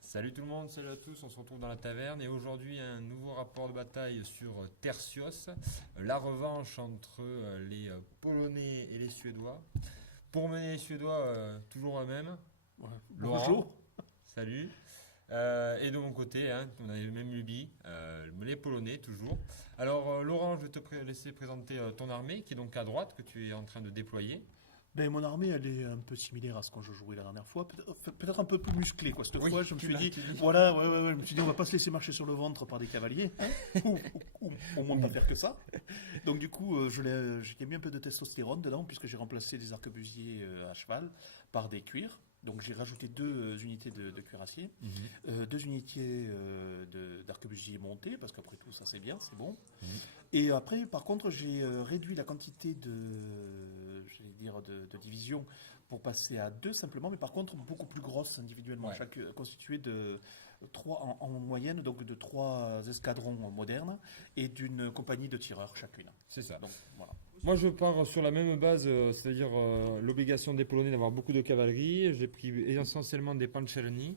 Salut tout le monde, salut à tous, on se retrouve dans la taverne et aujourd'hui un nouveau rapport de bataille sur Tertios, la revanche entre les Polonais et les Suédois. Pour mener les Suédois, toujours eux-mêmes. Ouais. Laurent, Bonjour. salut. Et de mon côté, on a les mêmes lubies, les Polonais toujours. Alors Laurent, je vais te laisser présenter ton armée qui est donc à droite, que tu es en train de déployer. Ben, mon armée, elle est un peu similaire à ce que je jouais la dernière fois. Peut-être un peu plus musclée, quoi. Cette Oui, fois, je me tu suis l'as, dit, tu dis. voilà, ouais, je me suis dit, on va pas se laisser marcher sur le ventre par des cavaliers, hein, ou au moins pas faire que ça. Donc du coup, j'ai mis un peu de testostérone dedans, puisque j'ai remplacé des arquebusiers à cheval par des cuirs. Donc j'ai rajouté 2 unités de cuirassiers, 2 unités d'arquebusiers montés, parce qu'après tout, ça c'est bien, c'est bon. Et après, par contre, j'ai réduit la quantité de divisions pour passer à 2 simplement, mais par contre beaucoup plus grosses individuellement, Ouais. chaque constituée de 3 en moyenne, donc de 3 escadrons modernes et d'une compagnie de tireurs chacune. C'est ça. Donc voilà. Moi je pars sur la même base, c'est-à-dire l'obligation des Polonais d'avoir beaucoup de cavalerie. J'ai pris essentiellement des pancerni,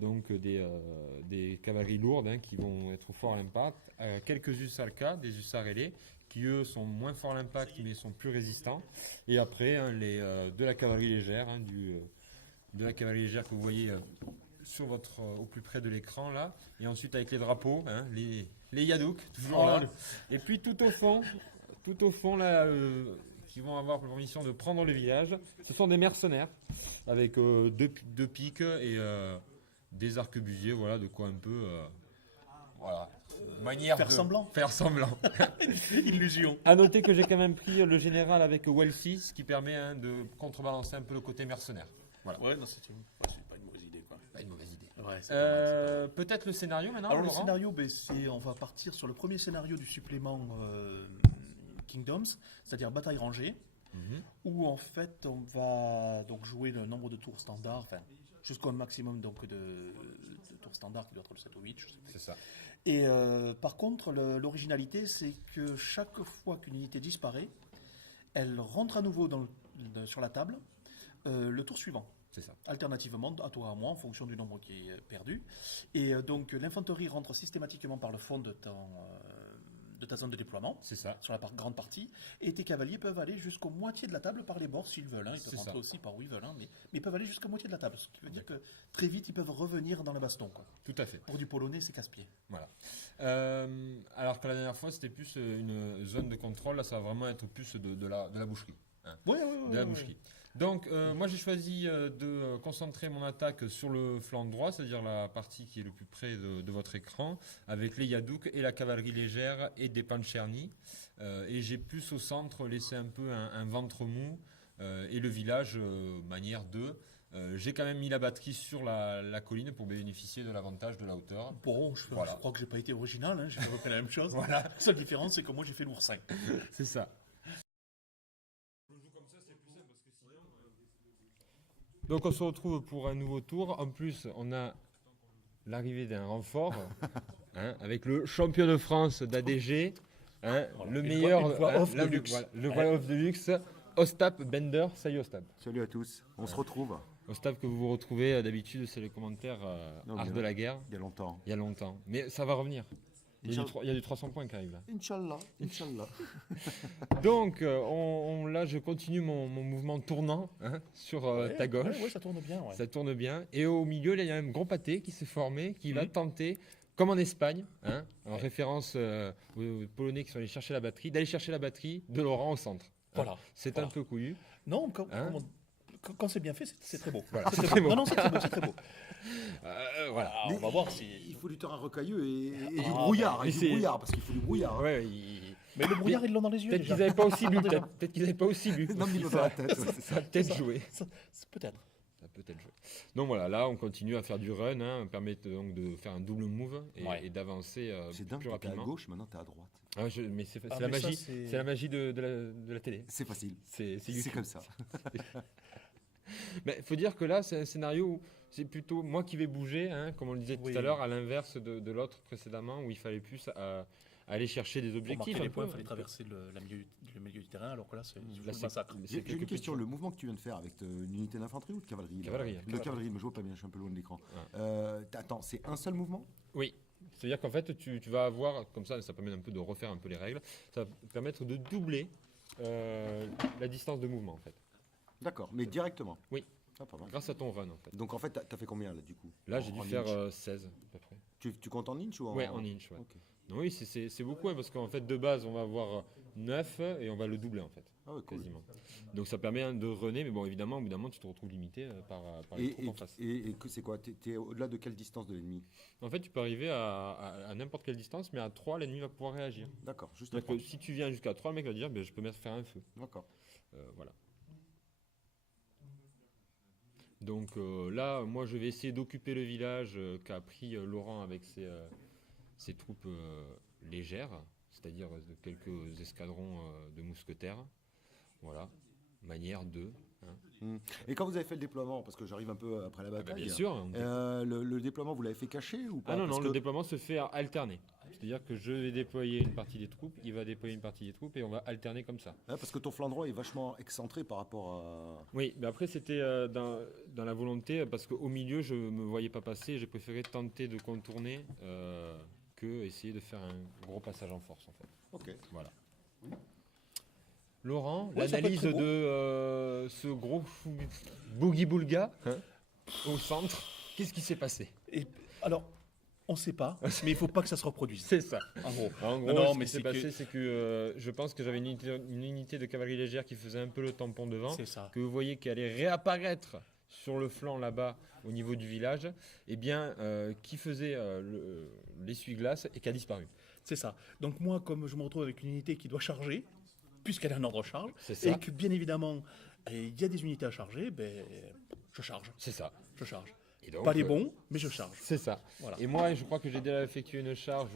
donc des cavaleries lourdes hein, qui vont être forts à l'impact. Quelques hussarkas, des hussards ailés, qui eux sont moins forts à l'impact mais sont plus résistants. Et après hein, de la cavalerie légère, hein, de la cavalerie légère que vous voyez sur au plus près de l'écran là. Et ensuite avec les drapeaux, hein, les Yadouk, toujours là. Et puis tout au fond là, qui vont avoir pour mission de prendre le village, ce sont des mercenaires avec deux piques et des arquebusiers, voilà, de quoi un peu, voilà, manière Faire de semblant. faire semblant. Illusion. À noter que j'ai quand même pris le général avec Welsi, ce qui permet hein, de contrebalancer un peu le côté mercenaire. Voilà. Ouais, non, c'est pas une mauvaise idée, quoi. Pas une mauvaise idée. Ouais, c'est pas mal, c'est pas mal. Peut-être le scénario maintenant. Alors le Laurent scénario, on va partir sur le premier scénario du supplément Kingdoms, c'est-à-dire bataille rangée, où en fait on va donc jouer le nombre de tours standard, enfin jusqu'au maximum donc de tours standard qui doit être le 7 ou 8, je sais plus. C'est ça. Et par contre l'originalité c'est que chaque fois qu'une unité disparaît, elle rentre à nouveau sur la table le tour suivant. C'est ça. Alternativement, à toi à moi, en fonction du nombre qui est perdu. Et donc, l'infanterie rentre systématiquement par le fond de ta zone de déploiement, C'est ça. sur la grande partie, et tes cavaliers peuvent aller jusqu'aux moitiés de la table par les bords s'ils veulent. Hein. Ils C'est peuvent rentrer ça. aussi par où ils veulent, hein, mais ils peuvent aller jusqu'à moitié de la table, ce qui veut dire que très vite, ils peuvent revenir dans la baston, quoi. Tout à fait. Pour du polonais, c'est casse-pied. Voilà. Alors que la dernière fois, c'était plus une zone de contrôle. Là, ça va vraiment être plus de la boucherie. Hein, Ouais, de la boucherie. Donc, moi, j'ai choisi de concentrer mon attaque sur le flanc droit, c'est-à-dire la partie qui est le plus près de votre écran, avec les Yadouk et la cavalerie légère et des pancherni. Et j'ai plus au centre laissé un peu un ventre mou et le village manière 2. J'ai quand même mis la batterie sur la colline pour bénéficier de l'avantage de la hauteur. Bon, je Voilà. crois que j'ai pas été original, hein, j'ai fait la même chose. Voilà. La seule différence, c'est que moi, j'ai fait l'oursin. C'est ça. Donc on se retrouve pour un nouveau tour. En plus, on a l'arrivée d'un renfort hein, avec le champion de France d'ADG, hein, Voilà. le Une meilleur, voix off de le- luxe. voilà, le voix off de luxe, Ostap Bender. Salut Ostap. Salut à tous, on se retrouve Ostap que vous retrouvez d'habitude, c'est le commentaire Non, Art bien. de la guerre, il y a longtemps. il y a longtemps. Mais ça va revenir. Il y a du 300 points qui arrive là. Inch'Allah, Inch'Allah. Donc là, je continue mon mouvement tournant hein, sur ta gauche. Ouais, ça tourne bien, ouais. Ça tourne bien. Et au milieu, là, il y a un gros pâté qui s'est formé, qui va tenter, comme en Espagne, hein, en référence aux Polonais qui sont allés chercher la batterie, d'aller chercher la batterie de Laurent au centre. Voilà. C'est Voilà. un peu couillu. Non, Hein quand c'est bien fait, c'est très beau. Voilà, C'est c'est très très beau. beau. Non, c'est très beau, c'est très beau. Voilà. Ah, on va voir si. Il faut du terrain rocailleux et du Ah, brouillard, mais et du c'est- brouillard, parce qu'il faut du brouillard. hein. Ouais, Mais le brouillard, ils l'ont dans les yeux Peut-être déjà. qu'ils n'avaient pas aussi bu. Déjà. Peut-être qu'ils n'avaient pas aussi bu. Non, mais il dans la tête. ouais, c'est ça. Ça a peut-être joué. Peut-être. Ça a peut-être joué. Donc voilà, là on continue à faire du run, on permet donc de faire un double move Ouais. et d'avancer C'est dingue, plus t'étais à rapidement. gauche, maintenant t'es à droite. Ah, mais c'est Ah, la mais ça, magie, c'est- c'est la magie de la télé. C'est facile. C'est C'est YouTube. comme ça. Mais il faut dire que là, c'est un scénario où c'est plutôt moi qui vais bouger, comme on le disait Oui. tout à l'heure, à l'inverse de l'autre précédemment, où il fallait plus aller chercher des Pour objectifs. marquer un les points, peu. il fallait traverser le milieu du terrain, alors que là, c'est Là, le massacre. c'est J'ai quelques une question. petits- Le mouvement que tu viens de faire avec une unité d'infanterie ou de cavalerie là Cavalerie. Le cavalerie, mais je vois pas bien, je suis un peu loin de l'écran. Ouais. Attends, c'est un seul mouvement? Oui. C'est-à-dire qu'en fait, tu vas avoir, comme ça permet un peu de refaire un peu les règles, ça va permettre de doubler la distance de mouvement, en fait, D'accord, mais directement? Oui. Ah, pas mal. grâce à ton run, en fait. Donc en fait, t'as fait combien là du coup? Là, j'ai dû En faire inch 16, à peu près. Tu comptes en inch ou en... Ouais, en inch, ouais. Ok. Donc oui, c'est beaucoup, parce qu'en fait, de base, on va avoir 9 et on va le doubler, en fait, Ah ouais, cool. quasiment. Donc ça permet de runner, mais bon, évidemment, au bout d'un moment, tu te retrouves limité par les troupes en face. Et que c'est quoi? T'es au-delà de quelle distance de l'ennemi? En fait, tu peux arriver à n'importe quelle distance, mais à 3, l'ennemi va pouvoir réagir. D'accord, juste à C'est-à-dire que si tu viens jusqu'à 3, le mec va dire, ben, je peux mettre faire un feu. D'accord. Voilà. Donc là, moi, je vais essayer d'occuper le village qu'a pris Laurent avec ses troupes légères, c'est-à-dire de quelques escadrons de mousquetaires. Voilà, manière 2. Et quand vous avez fait le déploiement, parce que j'arrive un peu après la bataille, Bien sûr. le déploiement, vous l'avez fait caché ou pas? Ah non, Parce non, que- le déploiement se fait alterné. C'est-à-dire que je vais déployer une partie des troupes, il va déployer une partie des troupes et on va alterner comme ça. Hein, parce que ton flanc droit est vachement excentré par rapport à... Oui, mais après c'était dans la volonté, parce qu'au milieu je me voyais pas passer, j'ai préféré tenter de contourner que essayer de faire un gros passage en force en fait. Ok. Voilà. Laurent, Ouais, ça peut l'analyse être très beau. de ce gros boogie boulga au centre, qu'est-ce qui s'est passé? Et, alors, on ne sait pas, mais il ne faut pas que ça se reproduise. C'est ça. En gros. En gros, Non, ce mais qui s'est c'est passé, que- c'est que je pense que j'avais une unité de cavalerie légère qui faisait un peu le tampon devant, C'est ça. que vous voyez qui allait réapparaître sur le flanc là-bas au niveau du village, et bien qui faisait l'essuie-glace et qui a disparu. C'est ça. Donc moi, comme je me retrouve avec une unité qui doit charger, puisqu'elle a un ordre charge, C'est ça. et que bien évidemment, il y a des unités à charger, ben, je charge. C'est ça. Je charge. Et donc, Pas les bons, mais je charge. C'est ça. Voilà. Et moi, je crois que j'ai déjà effectué une charge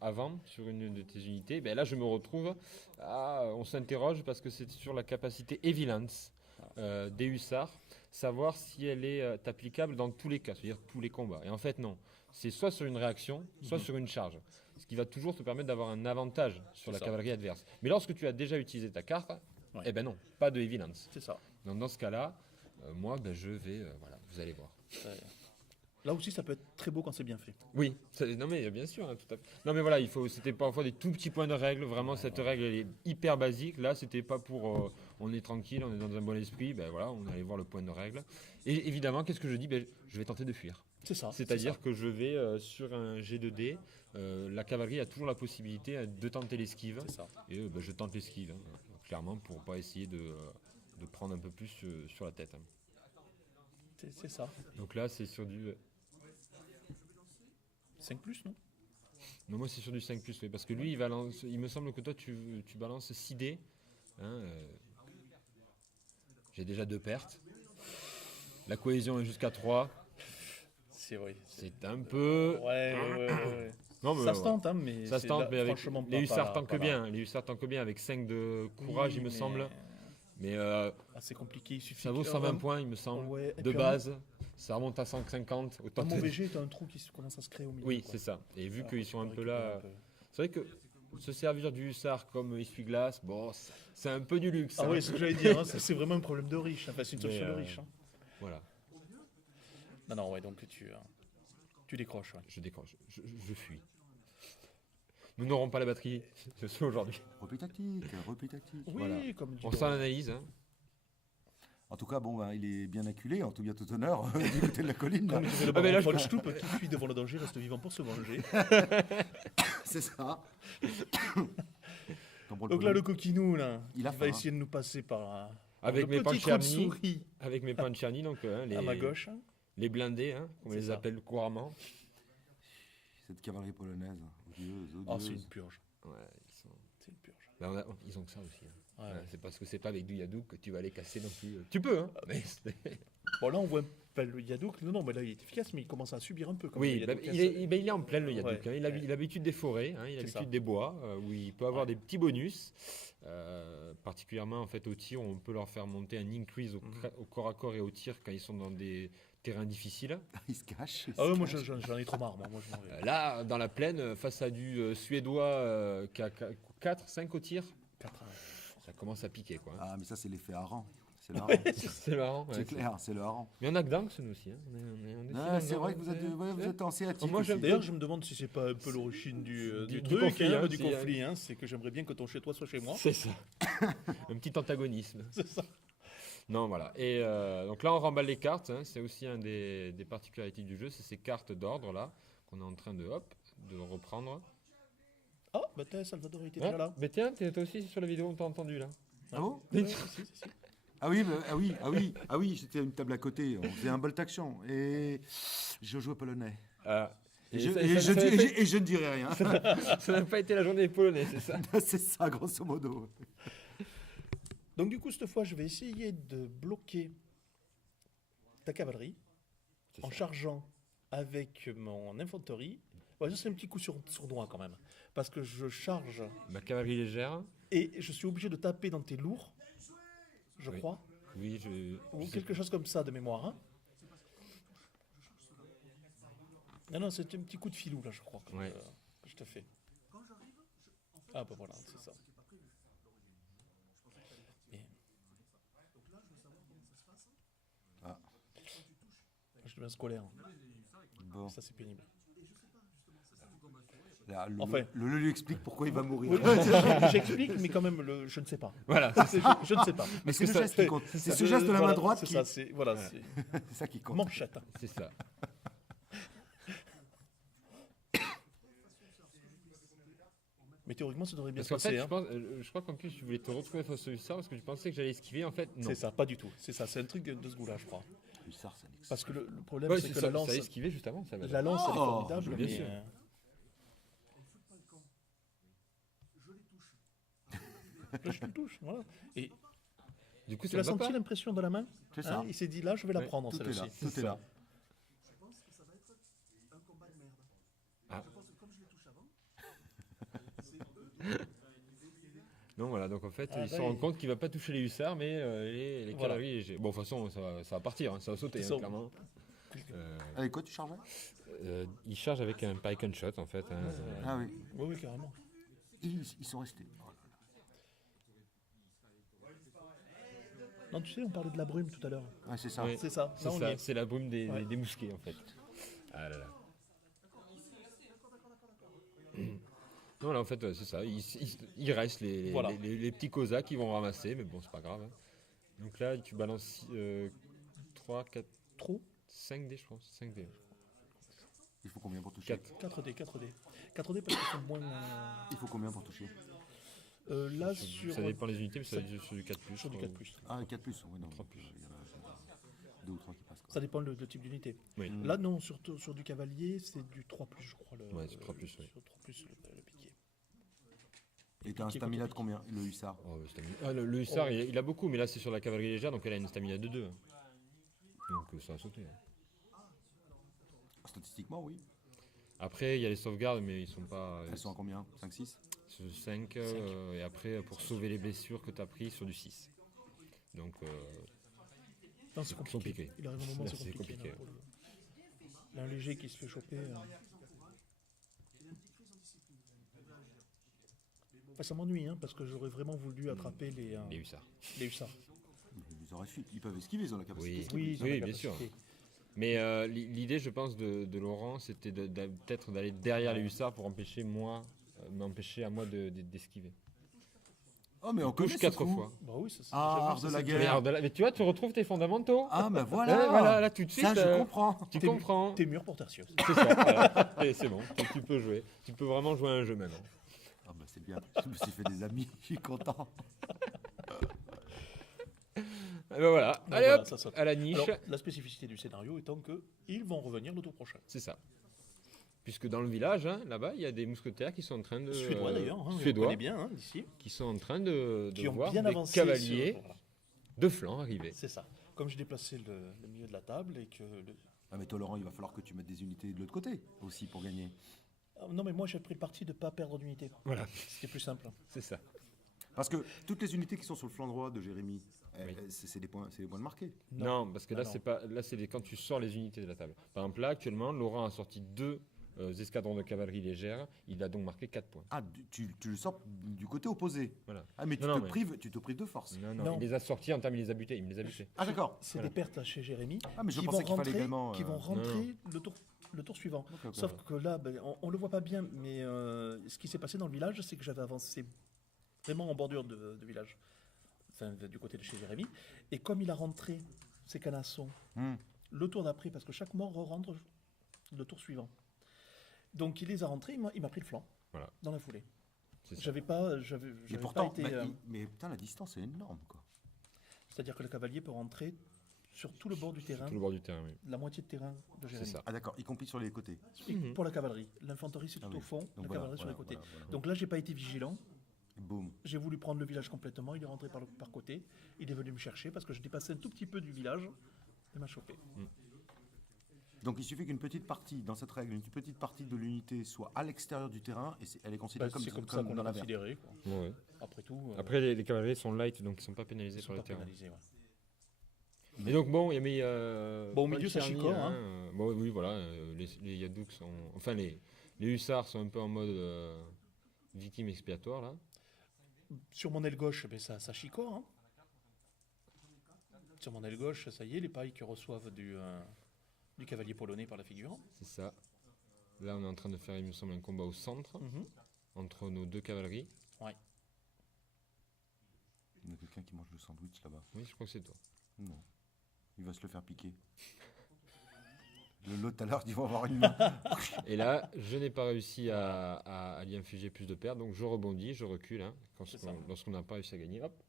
avant sur une de tes unités. Ben là, je me retrouve. On s'interroge parce que c'est sur la capacité Evilance des hussards, savoir si elle est applicable dans tous les cas, c'est-à-dire tous les combats. Et en fait, non. C'est soit sur une réaction, soit sur une charge. Ce qui va toujours te permettre d'avoir un avantage sur la ça. cavalerie adverse. Mais lorsque tu as déjà utilisé ta carte, Ouais. eh ben non, pas de Evilance. C'est ça. Donc dans ce cas-là, moi, ben, je vais. Voilà, vous allez voir. Là aussi, ça peut être très beau quand c'est bien fait. Oui, non mais bien sûr, tout à fait. Non mais voilà, c'était parfois des tout petits points de règle. Vraiment, cette règle elle est hyper basique. Là, c'était pas pour, on est tranquille, on est dans un bon esprit. Ben voilà, on allait voir le point de règle. Et évidemment, qu'est-ce que je dis? Ben, je vais tenter de fuir. C'est ça. C'est-à-dire que je vais sur un G2D. La cavalerie a toujours la possibilité de tenter l'esquive. C'est ça. Et ben, je tente l'esquive, clairement, pour pas essayer de prendre un peu plus sur la tête. C'est ça. Donc là, c'est sur du. 5 plus, non? Non, moi c'est sur du 5+, oui, parce que lui, il me semble que toi, tu balances 6 dés. J'ai déjà 2 pertes. La cohésion est jusqu'à 3. C'est vrai. C'est un peu... Ouais. Non, mais Ça se ouais. tente, hein, mais Ça se c'est tente, là, mais avec franchement, les hussards pas tankent là. bien. Les hussards tankent bien avec 5 de courage, Oui, il me mais semble. Mais c'est compliqué. Il suffit ça vaut que- 120 points, il me semble. Ouais, et De puis base, ça remonte à 150. Un Autant mauvais jet, t'as un trou qui commence à se créer au milieu. Oui, quoi. c'est ça. Et vu Alors, qu'ils tu sont peux un peu récupérer là... un peu. C'est vrai que se servir du hussard comme essuie-glace, bon, c'est un peu du luxe. Ah hein. oui, c'est ce que j'allais dire. Hein, ça, c'est vraiment un problème de riche. Enfin, c'est une solution Mais, de riche. Hein. Voilà, Non, ouais, donc tu décroches. Ouais. je décroche, je fuis. Nous n'aurons pas la batterie ce soir aujourd'hui. Repli tactique, repli tactique. Oui, Voilà. comme dit On Laurent. s'en analyse. Hein. En tout cas, bon, ben, il est bien acculé, en tout bien tout honneur, du côté de la colline. là. Comme dirait le Ah, mais là, baron von Stupp, qui fuit devant le danger reste vivant pour se venger. C'est ça. Donc là, le coquinou, là, Il il a va faim, essayer de nous passer par Avec le mes petit trou de pancherni, souris avec mes pancherni, donc à ma gauche. les blindés, comme on C'est les ça. appelle couramment. Cette cavalerie polonaise, odieuse, Oh, c'est odieuse. une purge. Ouais, ils sont... Ils ont que ça aussi. Hein. Ouais. Ouais, c'est parce que c'est pas avec du Yadouk que tu vas les casser non plus. Tu peux, hein. Mais Bon, là, on voit le Yadouk. Non, mais là, il est efficace, mais il commence à subir un peu. Quand oui, même, le Yadouk, hein, il est en pleine le Yadouk. Ouais, Hein. Il a l'habitude des forêts, hein, il a C'est l'habitude ça. des bois, où il peut avoir Ouais. des petits bonus. Particulièrement en fait au tir, on peut leur faire monter un increase au corps à corps et au tir quand ils sont dans des terrains difficiles. Il se cache. Ah ouais, moi, j'en ai trop marre. Moi, je m'en vais. Là, dans la plaine, face à du Suédois qui a 4, 5 au tir, 4 ans. ça commence à piquer quoi. Ah, mais ça, c'est l'effet hareng. C'est le hareng. C'est marrant. Ouais, C'est clair, c'est le hareng. Mais on a que Danx nous aussi. Hein. On est Ah, c'est dedans, vrai que vous êtes, ouais, vous êtes hanséatique. Moi, j'aime aussi. D'ailleurs, je me demande si c'est pas un peu l'origine du du truc, conflit, hein, hein, du si, conflit. Hein. C'est que j'aimerais bien que ton chez toi soit chez moi. C'est ça. Un petit antagonisme. C'est ça. Non, voilà. Et donc là, on remballe les cartes. Hein. C'est aussi un des particularités du jeu. C'est ces cartes d'ordre là qu'on est en train de reprendre. Ah, bah t'as Salvador, il était Ouais. déjà là. Mais tiens, toi aussi sur la vidéo, on t'a entendu là. Ah bon Ouais, si. Ah oui, c'était une table à côté. On faisait un bolt action. Et je jouais polonais. Et je ne dirais rien. Ça n'a pas été la journée des Polonais, c'est ça? C'est ça, grosso modo. Donc du coup, cette fois, je vais essayer de bloquer ta cavalerie C'est en ça. chargeant avec mon infanterie. Ouais, ça, c'est un petit coup sournois quand même. Parce que je charge Ma cavalerie légère. et je suis obligé de taper dans tes lourds, je Oui. crois. Oui, Ou je sais quelque chose comme ça de mémoire. Hein. Non, c'est un petit coup de filou là, je crois, Ouais. que je te fais. Ah bah voilà, c'est ça. Mais- Ah. Je deviens scolaire, Bon. ça c'est pénible. Là, Enfin. le lui explique pourquoi il va mourir. Oui, j'explique, mais quand même, je ne sais pas. Voilà. Je ne sais pas. Mais c'est le ça- geste qui compte. C'est ce Je- geste de la main voilà, droite c'est qui. ça, c'est voilà, Ouais. c'est C'est ça qui compte. manchette. C'est ça. Mais théoriquement, ça devrait bien Parce se qu'en fait, passer. Hein. je crois qu'en plus, tu voulais te retrouver face au hussard parce que tu pensais que j'allais esquiver. En fait, non. C'est ça, pas du tout. C'est ça, c'est un truc de ce goût-là, je crois. Hussard, ça n'existe. Parce que le problème, Ouais, c'est c'est que ça, la lance, ça a esquivé juste avant. Ça va. elle est Oh, formidable, bien mais sûr. je te touche, voilà. Et Du coup, tu ça as ne va senti pas. l'impression dans la main C'est ça. Hein. Il s'est dit là, je vais la Ouais, prendre Tout est celle-ci. là. Tout est là. Non, voilà. Donc en fait, Ah, ils se là, rendent il- compte qu'il va pas toucher les hussards, mais les Voilà. cavaleries légères. Bon, de toute façon, ça va partir. Hein, ça va sauter, C'est hein, ça. clairement. Avec quoi tu chargeais Il charge avec un pike and shot, en fait. Hein. Ah oui. Oui, oui, carrément. Ils sont restés. Oh là là. Non, tu sais, on parlait de la brume tout à l'heure. Ouais, c'est ça. Oui. C'est ça, C'est là, on y ça, est. c'est la brume Ouais. des mousquets, en fait. Ah là là. Non, là, en fait, c'est ça. Il reste Voilà. les petits cosaques qui vont ramasser, mais bon, c'est pas grave. Hein. Donc là, tu balances 3, 4, Trop 5 dés, je pense. 5 dés. Il faut combien pour toucher 4. 4D, 4D. 4D parce qu'ils sont moins. Il faut combien pour toucher Là, sur. Ça dépend des unités, mais ça va être sur du 4+. Sur du je 4. crois. Ah, 4 plus. Oui, non. 3 plus. Il y en a 2 ou 3 qui passent. Quoi. Ça dépend le type d'unité. Oui. Là, non, sur du cavalier, c'est du 3, je crois. Ouais, c'est 3+, oui. Sur 3, le piqué. Et t'as un Qui est stamina de contre- combien Le hussard. Oh, le stamina. Ah, le hussard, Oh. il a beaucoup, mais là, c'est sur la cavalerie légère, donc elle a une stamina de 2. Hein. Donc ça a sauté. Hein. Statistiquement, oui. Après, il y a les sauvegardes, mais ils sont pas. Elles sont à combien 5, 6 Sur 5, et après, pour sauver les blessures que tu as prises, sur du 6. Donc, Non, c'est Ils sont compliqué. piqués. Il arrive un moment, Là, c'est c'est compliqué. compliqué, là, pour le- Un léger qui se fait choper. Enfin, ça m'ennuie, hein, parce que j'aurais vraiment voulu attraper les hussards. les hussards. Ils auraient su. Ils peuvent esquiver, ils ont la capacité. Oui. d'esquiver. Oui, ils ont la Oui, bien sûr. capacité. Mais l'idée, je pense, de Laurent, c'était peut-être d'aller derrière les hussards pour m'empêcher à moi d'esquiver. Oh, mais on Touche connaît 4 ce coup. fois. Bah oui, ça, Ah, j'avoue, art ça, de la c'est- guerre. Mais tu vois, tu retrouves tes fondamentaux. Ah, mais Ouais, voilà. voilà, là, tout de suite, Ça, je comprends. tu T'es- comprends. T'es mûr pour Tertius. C'est ça. Voilà. Et c'est bon, tu peux jouer. Tu peux vraiment jouer à un jeu maintenant. Ah, bah c'est bien. Je me suis fait des amis. Je suis content. Et ben voilà. Donc Allez voilà, hop, ça saute. à la niche. Alors, la spécificité du scénario étant que ils vont revenir le tour prochain. C'est ça. Puisque dans le village, hein, là-bas, il y a des mousquetaires qui sont en train de... Suédois d'ailleurs, hein, on Suédois, connaît bien d'ici. qui sont en train de Qui ont voir bien des avancé cavaliers voilà. de flanc arriver. C'est ça. Comme je déplaçais le milieu de la table et que... Ah, mais toi, Laurent, il va falloir que tu mettes des unités de l'autre côté aussi pour gagner. Non, mais moi j'ai pris le parti de ne pas perdre d'unité. Voilà, C'était plus simple. c'est ça. Parce que toutes les unités qui sont sur le flanc droit de Jérémy, Oui. c'est des points de marqué. Non, parce que là, non. c'est pas, là, c'est quand tu sors les unités de la table. Par exemple, là, actuellement, Laurent a sorti 2 escadrons de cavalerie légère. Il a donc marqué 4 points. Ah, tu le sors du côté opposé. Voilà. Ah, mais tu Non, te mais- prives de force. Non, non, Non. il les a sortis en temps, il les a butés. Il me les a butés. Ah, d'accord. C'est Voilà. des pertes là, chez Jérémy. Ah, mais je qui pensais vont qu'il fallait rentrer, également, qui vont non, rentrer le tour suivant. Ok. Sauf que là, on ne le voit pas bien, mais ce qui s'est passé dans le village, c'est que j'avais avancé vraiment en bordure de village, enfin du côté de chez Jérémy. Et comme il a rentré ses canassons le tour d'après, parce que chaque mort rentre le tour suivant. Donc il les a rentrés, il m'a pris le flanc Voilà. dans la foulée. C'est ça. J'avais pas été. Mais putain, la distance est énorme, quoi. C'est-à-dire que le cavalier peut rentrer sur tout le bord du terrain, Tout le bord du terrain, oui. la moitié de terrain de C'est Jérémy. ça. Ah, d'accord, y compris sur les côtés. Et Mhm. pour la cavalerie. L'infanterie, c'est tout Ah oui. au fond, Donc la voilà, cavalerie sur les voilà, côtés. voilà. Donc là, j'ai pas été vigilant. Boum. J'ai voulu prendre le village complètement. Il est rentré par côté. Il est venu me chercher parce que je dépassais un tout petit peu du village. Il m'a chopé. Donc il suffit qu'une petite partie, dans cette règle, une petite partie de l'unité soit à l'extérieur du terrain et elle est considérée C'est comme ça comme qu'on dans l'a la verre. considéré, quoi. Ouais. Après tout, Après, les cavaliers sont light, donc ils sont pas pénalisés ils sur sont le pas terrain. pénalisés. Ouais. Et donc, bon, il y a mis. Bon, au pas milieu, de ça charnier, chicore, hein. Bon, oui, voilà. Les Yadouks sont. Enfin, les hussards sont un peu en mode victime expiatoire, là. Sur mon aile gauche, ça chicore. Hein. Sur mon aile gauche, ça y est, les pailles qui reçoivent du cavalier polonais par la figure. C'est ça. Là, on est en train de faire, il me semble, un combat au centre entre nos 2 cavaleries. Ouais. Il y a quelqu'un qui mange le sandwich là-bas. Oui, je crois que c'est toi. Non. Il va se le faire piquer. L'autre, tout à l'heure, ils vont avoir une. Et là, je n'ai pas réussi à lui infliger plus de pertes, donc je rebondis, je recule. Hein, C'est ça. lorsqu'on n'a pas réussi à gagner, hop,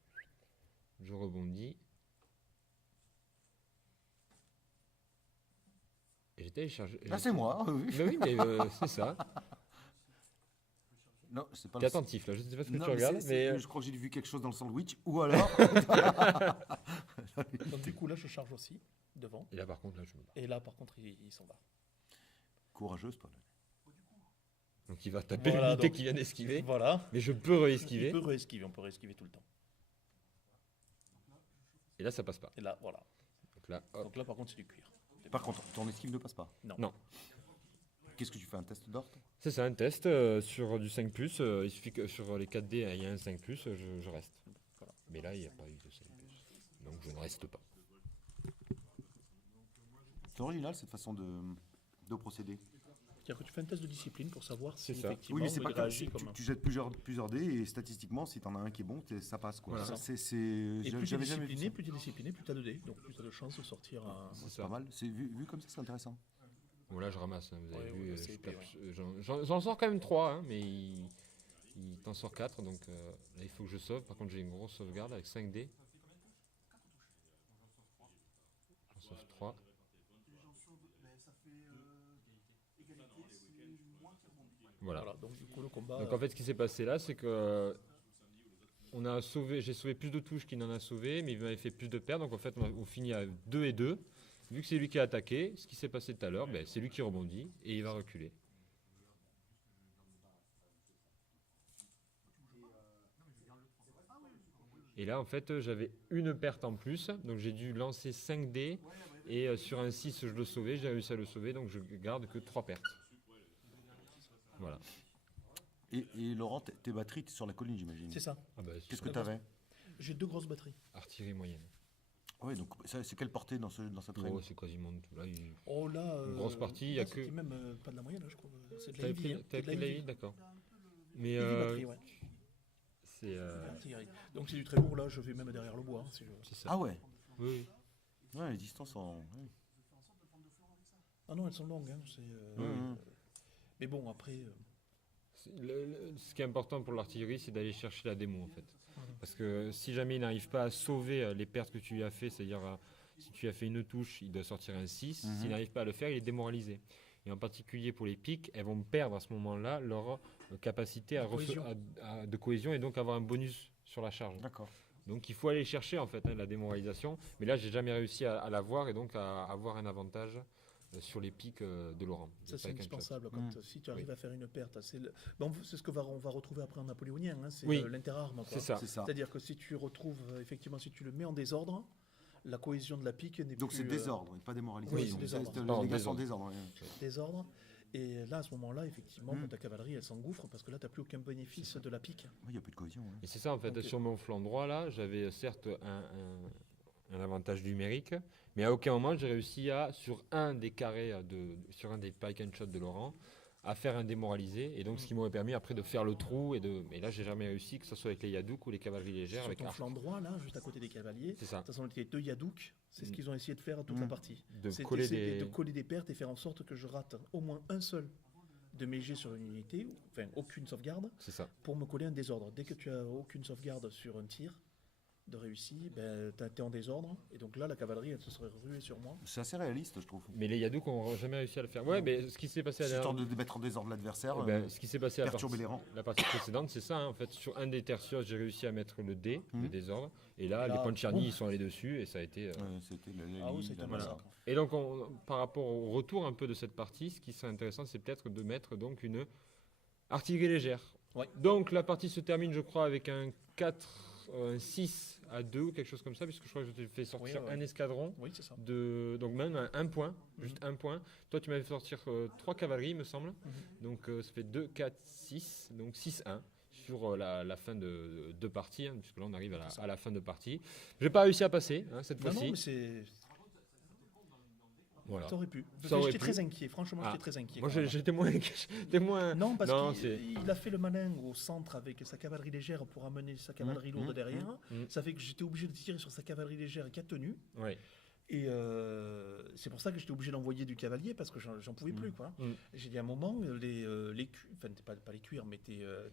je rebondis. Et j'ai téléchargé. Ah, c'est moi, oui. Mais oui, mais c'est ça. Non, c'est pas T'es attentif là, je ne sais pas ce que Non, tu regardes, mais je crois que j'ai vu quelque chose dans le sandwich, ou alors. Donc du coup, là, je charge aussi, devant. Et là, par contre, là, je me bats. Et là, par contre, il s'en va. Courageuse, pas. Donc il va taper Voilà, l'unité donc- qui vient d'esquiver, Voilà. mais je peux réesquiver. On peut réesquiver, tout le temps. Et là, ça passe pas. Et là, voilà. Donc là, hop. Donc là, par contre, c'est du cuir. Par contre, ton esquive ne passe pas. Non. Qu'est-ce que tu fais, un test d'ordre? C'est ça, un test sur du 5+. Il suffit que sur les 4D, il y a un 5+, je reste. Voilà. Mais là, il n'y a pas eu de 5+. Donc je ne reste pas. C'est original cette façon de procéder. C'est-à-dire que tu fais un test de discipline pour savoir si C'est ça. effectivement Oui, mais c'est il pas comme réagit si comme un- tu jettes plusieurs dés et statistiquement, si t'en as un qui est bon, ça passe, quoi. Voilà. C'est, Et plus tu es j'avais jamais vu ça. discipliné, plus tu es discipliné, plus tu as de dés. Donc plus tu as de chances de sortir un... C'est C'est ça. pas mal. C'est vu comme ça, c'est intéressant. Bon, là, je ramasse. Hein, vous avez Ouais, vu, ouais, je c'est épais, tape- j'en sors quand même 3, hein, mais il t'en sort 4. Donc là, il faut que je sauve. Par contre, j'ai une grosse sauvegarde avec 5D. J'en sauve 3. Voilà. Voilà, donc du coup le combat... Donc en fait, ce qui s'est passé là, c'est que j'ai sauvé plus de touches qu'il n'en a sauvé, mais il m'avait fait plus de pertes. Donc en fait, on finit à 2 et 2. Vu que c'est lui qui a attaqué, ce qui s'est passé tout à l'heure, c'est lui qui rebondit et il va reculer. Et là, en fait, j'avais une perte en plus, donc j'ai dû lancer 5 dés et sur un 6, je le sauvais, j'ai réussi à le sauver, donc je garde que 3 pertes. Voilà. Et Laurent, tes batteries, t'es sur la colline, j'imagine. C'est ça. Ah bah, Qu'est-ce que t'avais? J'ai 2 grosses batteries. artillerie moyenne. Ouais, donc c'est quelle portée dans cette règle? Oh, c'est quasiment tout. Là, Oh là... Une grosse partie, il y a là, que- c'était même pas de la moyenne, je crois. C'est de la T'avais heavy, pris, hein. t'avais C'est de pris la heavy. heavy, d'accord. Mais Heavy batterie, ouais. c'est Artillerie. Donc c'est du très lourd, là, je vais même derrière le bois. Hein, si je... Ah ça. ouais. Oui. Ouais, les distances sont. Ouais. Ah non, elles sont longues. Hein, Mais bon, après... Ce qui est important pour l'artillerie, c'est d'aller chercher la démo en fait. Parce que si jamais il n'arrive pas à sauver les pertes que tu lui as fait, c'est-à-dire si tu as fait une touche, il doit sortir un 6. S'il n'arrive pas à le faire, il est démoralisé. et en particulier pour les piques, elles vont perdre à ce moment-là leur capacité de cohésion et donc avoir un bonus sur la charge. D'accord. Donc il faut aller chercher en fait la démoralisation, mais là j'ai jamais réussi à l'avoir et donc à avoir un avantage sur les pics de Laurent. Ça c'est indispensable si tu arrives à faire une perte. C'est ce que on va retrouver après en napoléonien, hein, c'est l'interarme. C'est ça. C'est-à-dire que si tu retrouves effectivement, si tu le mets en désordre, la cohésion de la pique n'est plus... Donc c'est désordre, pas démoralisation. Oui, c'est désordre. Les gars sont désordre. Désordre. Et là, à ce moment-là, effectivement, ta cavalerie, elle s'engouffre parce que là, tu n'as plus aucun bénéfice de la pique. Il n'y a plus de cohésion. Ouais. Et c'est ça, en fait. Donc, sur mon flanc droit, là, j'avais certes un avantage numérique, mais à aucun moment, j'ai réussi sur un des carrés, sur un des pike and shot de Laurent, à faire un démoralisé. Et donc, ce qui m'aurait permis après de faire le trou. Et là, j'ai jamais réussi, que ce soit avec les Yadouks ou les cavaleries légères. Sur avec ton flanc droit, là, juste à côté des cavaliers, c'est ça. De toute façon, les 2 Yadouks, c'est ce qu'ils ont essayé de faire toute la partie. De coller des pertes et faire en sorte que je rate au moins un seul de mes jets sur une unité, enfin aucune sauvegarde, c'est ça. Pour me coller un désordre. Dès que tu as aucune sauvegarde sur un tir de réussi, tu es en désordre, et donc là la cavalerie elle se serait ruée sur moi. C'est assez réaliste, je trouve. Mais les Yadouks n'ont jamais réussi à le faire. Ouais, mais ce qui s'est passé histoire de mettre en désordre l'adversaire, ce qui s'est passé perturber les rangs. La partie précédente, c'est ça, hein, en fait. Sur un des tertios, j'ai réussi à mettre le dé, le désordre, et là, les Pancherny, ils sont allés dessus, et ça a été... c'était massacre. Et donc, par rapport au retour un peu de cette partie, ce qui serait intéressant, c'est peut-être de mettre donc une artillerie légère. Ouais. Donc, la partie se termine, je crois, avec un 6 à 2 ou quelque chose comme ça, puisque je crois que je t'ai fait sortir un escadron. Oui, c'est ça. Donc même un point, juste un point. Toi, tu m'avais fait sortir 3 cavaleries, me semble. Donc ça fait 2, 4, 6, donc 6-1 sur la fin de 2 parties, hein, puisque là on arrive à la fin de partie. Je n'ai pas réussi à passer cette fois-ci. Non, mais c'est... Voilà. T'aurais pu. J'étais très inquiet, franchement, j'étais très inquiet. Moi, j'étais moins inquiet. Non, parce qu'il a fait le malin au centre avec sa cavalerie légère pour amener sa cavalerie lourde derrière. Ça fait que j'étais obligé de tirer sur sa cavalerie légère qui a tenu. Ouais. Et c'est pour ça que j'étais obligé d'envoyer du cavalier parce que j'en pouvais plus. Quoi. J'ai dit à un moment, pas les cuirs, mais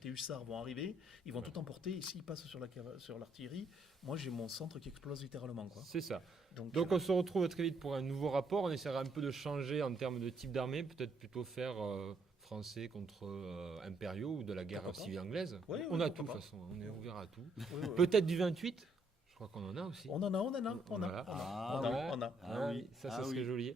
tes hussards vont arriver, ils vont tout emporter. Et s'ils passent sur l'artillerie, moi j'ai mon centre qui explose littéralement. Quoi. C'est ça. Donc on se retrouve très vite pour un nouveau rapport. On essaiera un peu de changer en termes de type d'armée, peut-être plutôt faire français contre impériaux ou de la guerre civile anglaise. On a tout de toute façon, on est ouvert à tout. Peut-être du 28. Je crois qu'on en a aussi. On en a. Oui, ça serait joli.